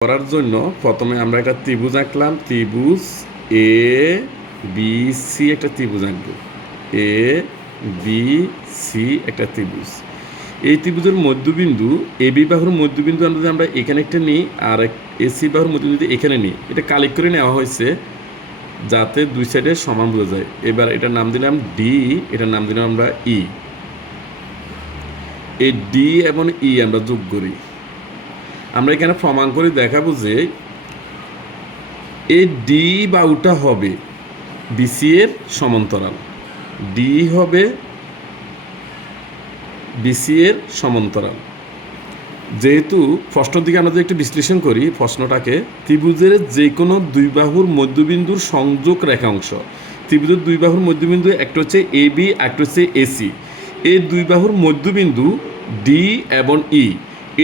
করার জন্য প্রথমে আমরা একটা ত্রিভুজ আঁকলাম। ত্রিভুজ এ বি সি, একটা ত্রিভুজ আঁকবো। এ বি সি একটা ত্রিভুজ। এই ত্রিভুজের মধ্যবিন্দু এ বি বাহুর মধ্যবিন্দু আমরা এখানে একটা নিই, আর এসি বাহুর মধ্যবিন্দু এখানে নিই। এটা কালেক্ট করে নেওয়া হয়েছে যাতে দুই সাইডে সমান বোঝা যায়। এবার এটার নাম দিলাম ডি, এটার নাম দিলাম আমরা ই। এই ডি এবং ই আমরা যোগ করি। আমরা এখানে প্রমাণ করে দেখাবো যে এই ডি বাহুটা হবে বিসি এর সমান্তরাল। ডি হবে বিসি এর সমান্তরাল। যেহেতু প্রশ্নের দিকে আমরা যদি একটু বিশ্লেষণ করি প্রশ্নটাকে, ত্রিভুজের যে কোনো দুই বাহুর মধ্যবিন্দুর সংযোগ রেখা অংশ। ত্রিভুজের দুই বাহুর মধ্যবিন্দু একটা হচ্ছে এ বি, একটা হচ্ছে এসি। এই দুই বাহুর মধ্যবিন্দু ডি এবং ই,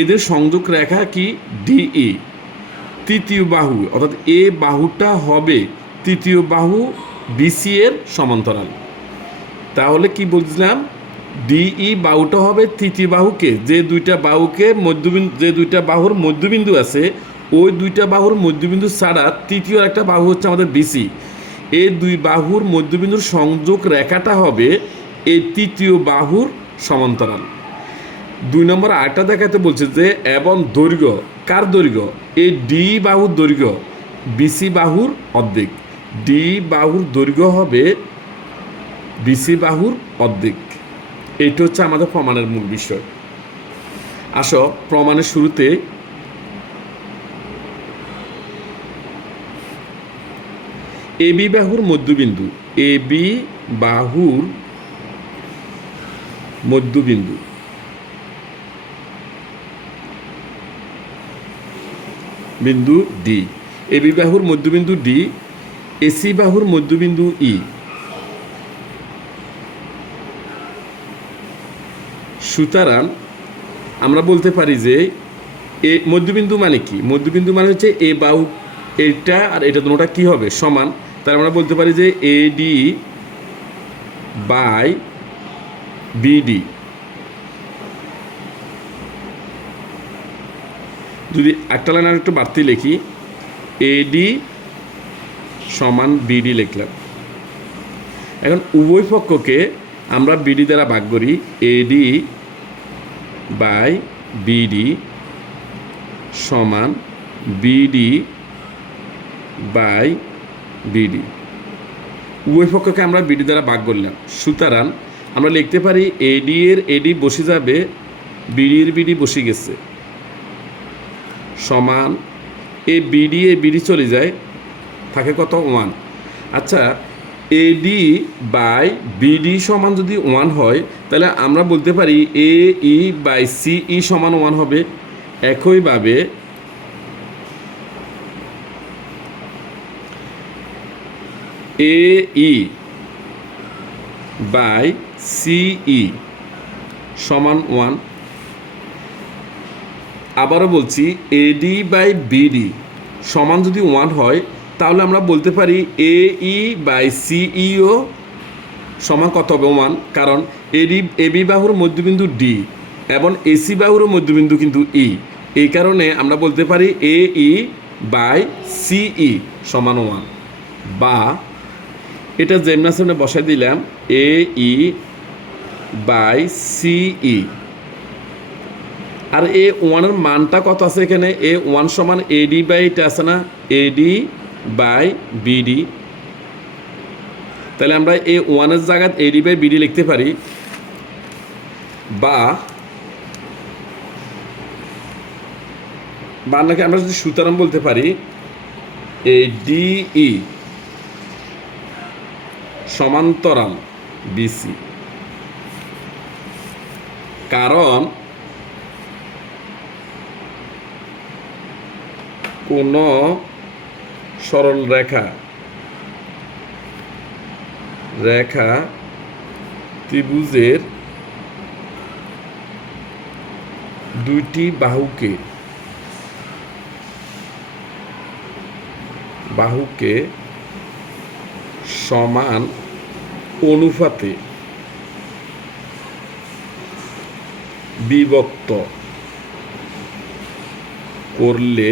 এদের সংযোগ রেখা কি ডিই। তৃতীয় বাহু অর্থাৎ এ বাহুটা হবে তৃতীয় বাহু বিসি এর সমান্তরাল। তাহলে কি বুঝলাম, ডিই বাহুটা হবে তৃতীয় বাহুকে, যে দুইটা বাহুকে মধ্যবিন্দু, যে দুইটা বাহুর মধ্যবিন্দু আছে ওই দুইটা বাহুর মধ্যবিন্দু ছাড়া তৃতীয় একটা বাহু হচ্ছে আমাদের বিসি। এই দুই বাহুর মধ্যবিন্দুর সংযোগ রেখাটা হবে এই তৃতীয় বাহুর সমান্তরাল। 2 নম্বর আরেকটা দেখাতে বলছে যে এবং দৈর্ঘ্য, কার দৈর্ঘ্য, এই ডি বাহুর দৈর্ঘ্য বিসি বাহুর অর্ধেক। ডি বাহুর দৈর্ঘ্য হবে বিসি বাহুর অর্ধেক। এইটা হচ্ছে আমাদের প্রমাণের মূল বিষয়। আসো প্রমাণের শুরুতে এ বি বাহুর মধ্যবিন্দু, এ বি বাহুর মধ্যবিন্দু বিন্দু ডি, এ বি বাহুর মধ্যবিন্দু ডি, এসি বাহুর মধ্যবিন্দু ই। সুতরাং আমরা বলতে পারি যে এ মধ্যবিন্দু মানে কি, মধ্যবিন্দু মানে হচ্ছে এ বাহু, এটা আর এটা দুটোটা কি হবে সমান। তার আমরা বলতে পারি যে এ ডি বাই বিডি। যদি একটা লাইন আর একটু বাড়তি লিখি, এডি সমান বিডি লিখলাম। এখন উভয় পক্ষকে আমরা বিডি দ্বারা ভাগ করি। এডি বাই বিডি সমান বিডি বাই বিডি। উভয় পক্ষকে আমরা বিডি দ্বারা ভাগ করলাম। সুতরাং আমরা লিখতে পারি এডি এর এডি বসে যাবে, বিডির বিডি বসে গেছে, সমান এ বিডি চলে যায়, থাকে কত 1। আচ্ছা, এডি বাই বিডি সমান যদি 1 হয় তাহলে আমরা বলতে পারি এ ই বাই সিই সমান 1 হবে। একইভাবে এ ই বাই সিই সমান 1। আবারও বলছি, এডি বাই বিডি সমান যদি 1 হয় তাহলে আমরা বলতে পারি এ ই বাই সিইও সমান কত হবে 1। কারণ এবি বাহুর মধ্যবিন্দু ডি এবং এসি বাহুর মধ্যবিন্দু কিন্তু ই। এই কারণে আমরা বলতে পারি এ ই বাই সিই সমান 1। বা এটা যেমন সামনে বসাই দিলাম এ ই বাই সিই। আর এ 1-এর মানটা কত আছে এখানে, এ 1 সমান এডি বাই এটা আছে না, এডি বাই বিডি। তাহলে আমরা এ 1-এর জায়গায় এডি বাই বিডি লিখতে পারি। বা নাকি আমরা যদি সুতরাং বলতে পারি এ ডিই সমান্তরাল বিসি। কারণ কোন সরল রেখা ত্রিভুজের দুইটি বাহুকে সমান অনুপাতে বিভক্ত করলে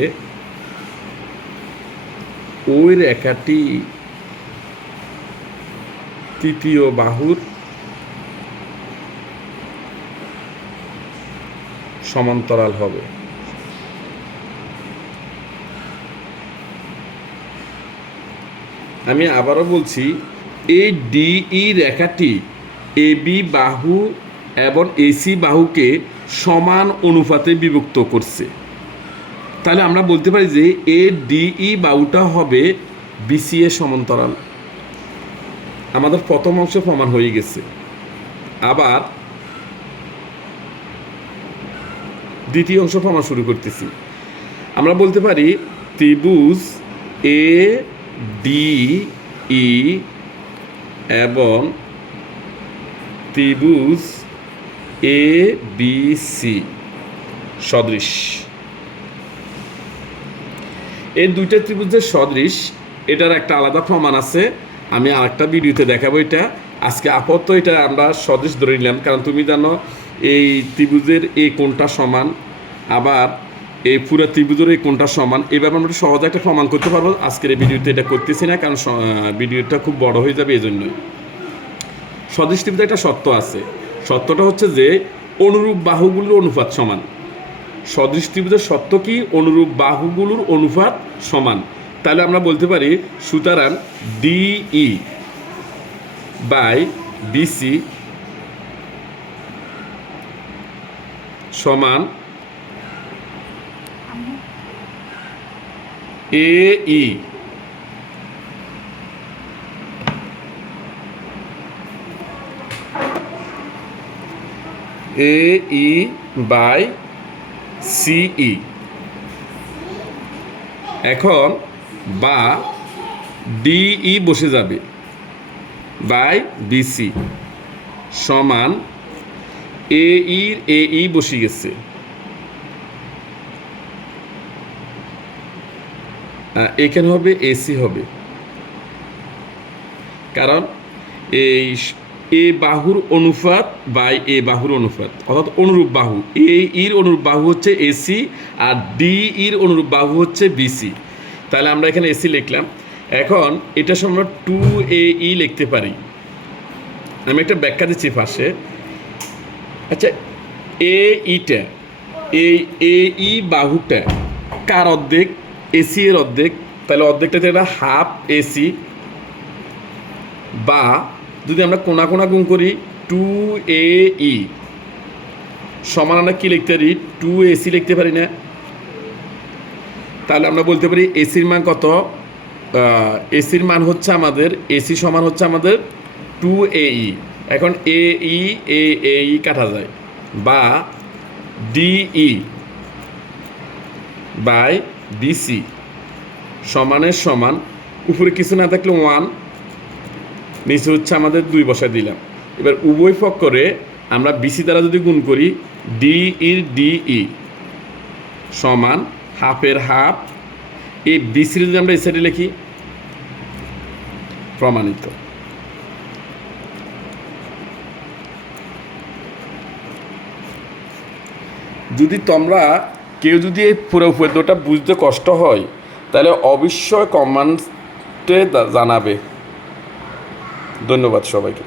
ওই রেখাটি তৃতীয় বাহুর সমান্তরাল হবে। আমি আবারও বলছি, এই ডিই রেখাটি এবি বাহু এবং এসি বাহুকে সমান অনুপাতে বিভক্ত করছে। তাহলে আমরা বলতে পারি যে এ ডিই বাহুটা হবে বিসি এর সমান্তরাল। আমাদের প্রথম অংশ প্রমাণ হয়ে গেছে। আবার দ্বিতীয় অংশ প্রমাণ শুরু করতেছি। আমরা বলতে পারি ত্রিভুজ এ ডি ই এবং ত্রিভুজ এ বি সি সদৃশ। এই দুইটা ত্রিভুজের সদৃশ, এটার একটা আলাদা প্রমাণ আছে, আমি আরেকটা ভিডিওতে দেখাবো। এটা আজকে আপাতত এটা আমরা সদৃশ ধরে নিলাম, কারণ তুমি জানো এই ত্রিভুজের এই কোণটা সমান, আবার এই পুরো ত্রিভুজের এই কোণটা সমান। এভাবে আমরা সহজে একটা প্রমাণ করতে পারবো। আজকের এই ভিডিওতে এটা করতেছি না, কারণ ভিডিওটা খুব বড় হয়ে যাবে এই জন্যই। সদৃশ ত্রিভুজে একটা সত্য আছে। সত্যটা হচ্ছে যে অনুরূপ বাহুগুলোর অনুপাত সমান। সদৃশ ত্রিভুজের সত্য কি? অনুরূপ বাহুগুলোর অনুপাত সমান। তাহলে আমরা বলতে পারি সুতরাং ডিই বাই বিসি সমান এই বাই সিই। এখন বা ডিই বসে যাবে বাই বিসি সমান এই বসে গেছে, এখানে হবে এসি হবে, কারণ এই এ বাহুর অনুপাত বাই এ বাহুর অনুপাত, অর্থাৎ অনুরূপ বাহু। এর অনুরূপ বাহু হচ্ছে এসি আর ডির অনুরূপ বাহু হচ্ছে বিসি। তাহলে আমরা এখানে এসি লিখলাম। এখন এটা আমরা 2AE লিখতে পারি। আমি একটা ব্যাখ্যা দিচ্ছি পাশে। আচ্ছা, এইটা এই বাহুটা কার অর্ধেক? এসি এর অর্ধেক। তাহলে অর্ধেকটাতে এটা হাফ এসি, বা যদি আমরা কোনা কোনা গুণ করি 2AE সমান আমরা কী লিখতে পারি? 2AC লিখতে পারি না? তাহলে আমরা বলতে পারি এসির মান কত? এসির মান হচ্ছে আমাদের, এসি সমান হচ্ছে আমাদের 2AE। এখন এই কাটা যায়, বা ডিই বাই বিসি সমানের সমান, উপরে কিছু না থাকলে 1, নিচে হচ্ছে আমাদের 2 বসায় দিলাম। এবার উভয় পক্ষে আমরা বিসি দ্বারা যদি গুণ করি, ডিই সমান হাফের হাফ। এই বিসির যদি আমরা এই সাইডে লিখি, প্রমাণিত। যদি তোমরা কেউ যদি এই পুরো উপপাদ্যটা বুঝতে কষ্ট হয়, তাহলে অবশ্যই কমেন্টে জানাবে। ধন্যবাদ সবাইকে।